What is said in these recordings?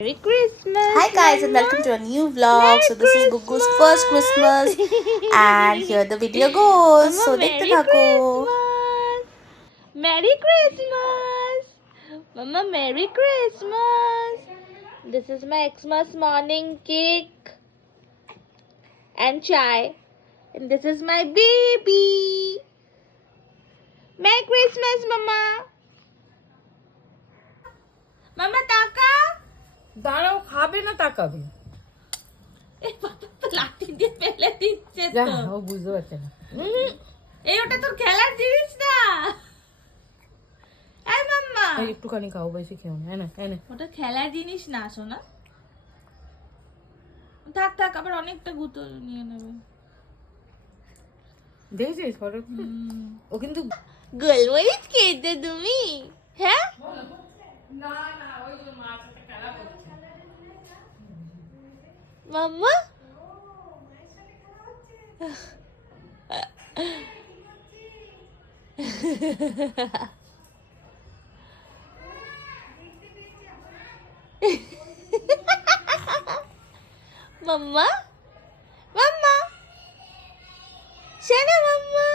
Merry Christmas. Hi guys and welcome to a new vlog. So this is Bugu's first Christmas and here the video goes. So dekhte thako. Merry Christmas. Mama, Merry Christmas. This is my Xmas morning cake and chai. And this is my baby. Merry Christmas, Mama. Mama, taka. দাঁড়াও, খাবে না তাকাবে। এই বাবা তো লাঠি দিয়ে ফেলে দিচ্ছে যা, তো। ও বুঝতে পারছে না। এই ওটা তোর খেলার জিনিস না। এই মাম্মা, এই একটুখানি খাও, বেশি খেও না। এনে এনে ওটা খেলার জিনিস না সোনা। থাক থাক, আবার অনেকটা গুঁতো নিয়ে নেবে। দেখেছিস ফটো? ও কিন্তু গোলমরিচ খেয়েছো তুমি? হ্যাঁ না না, ওই যে মার সাথে খেলা করছে। মাম্মা, মাম্মা, মাম্মা, শোনো মাম্মা,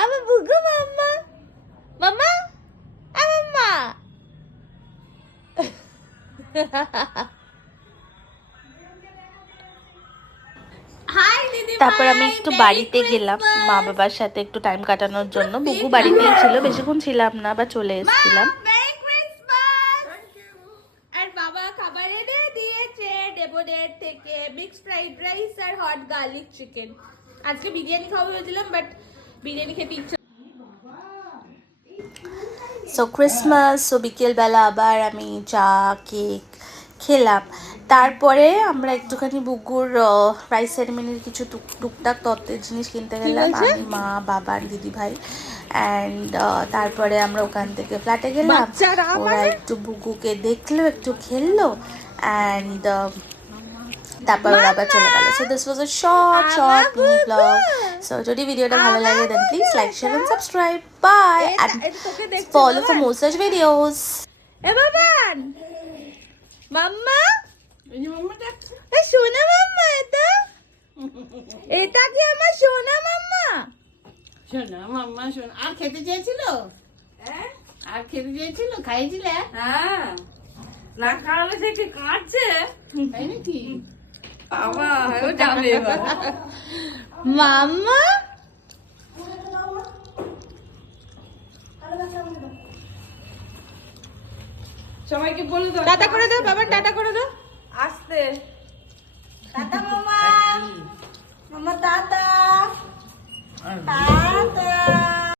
আমার বুগু মাম্মা, মাম্মা, মাম্মা। তারপর আমি একটু বাড়িতে গেলাম মা বাবার সাথে একটু টাইম কাটানোর জন্য। বুগু বাড়িতেই ছিল, বেশিক্ষণ ছিলাম না, বা চলে এসেছিলাম। আর বাবা খাবার এনে দিয়েছে ডেবোনের থেকে, মিক্সড ফ্রাইড রাইস আর হট গার্লিক চিকেন। আজকে বিরিয়ানি খাবো ভেবেছিলাম, বাট বিরিয়ানি খেতে ইচ্ছে। সো ক্রিসমাস, সো বিকেলবেলা আবার আমি চা কেক খেলাম। তারপরে আমরা একটুখানি বুগুর রাইস সেরেমনির কিছু টুকটাক তত্ত্বের জিনিস কিনতে গেলাম, আমি মা বাবা দিদি ভাই। অ্যান্ড তারপরে আমরা ওখান থেকে ফ্ল্যাটে গেলাম। ওরা একটু বুগুকে দেখলো, একটু খেললো, অ্যান্ড তারপর ওরা আবার চলে গেল। So this was a short mini vlog. So যদি ভিডিওটা ভালো লাগে then please like share and subscribe. Bye and follow for more such videos. এ বাবান, মাম্মা, এই যে মাম্মা দেখ, এ সোনা মাম্মা, এটা কি আমার সোনা মাম্মা? শোনা মাম্মা শোনা। আর খেতে চেয়েছিল? আর খেতে চেয়েছিল? খাইয়েছিলে? হ্যাঁ, না খাওয়ালে সে কি কাঁদছে? তাই নাকি? বাবা ও যাবে এবার। মাম্মা, সবাইকে বলে দাও, টাটা করে দাও বাবা, টাটা করে দাও। আসতে। টাটা মাম্মা।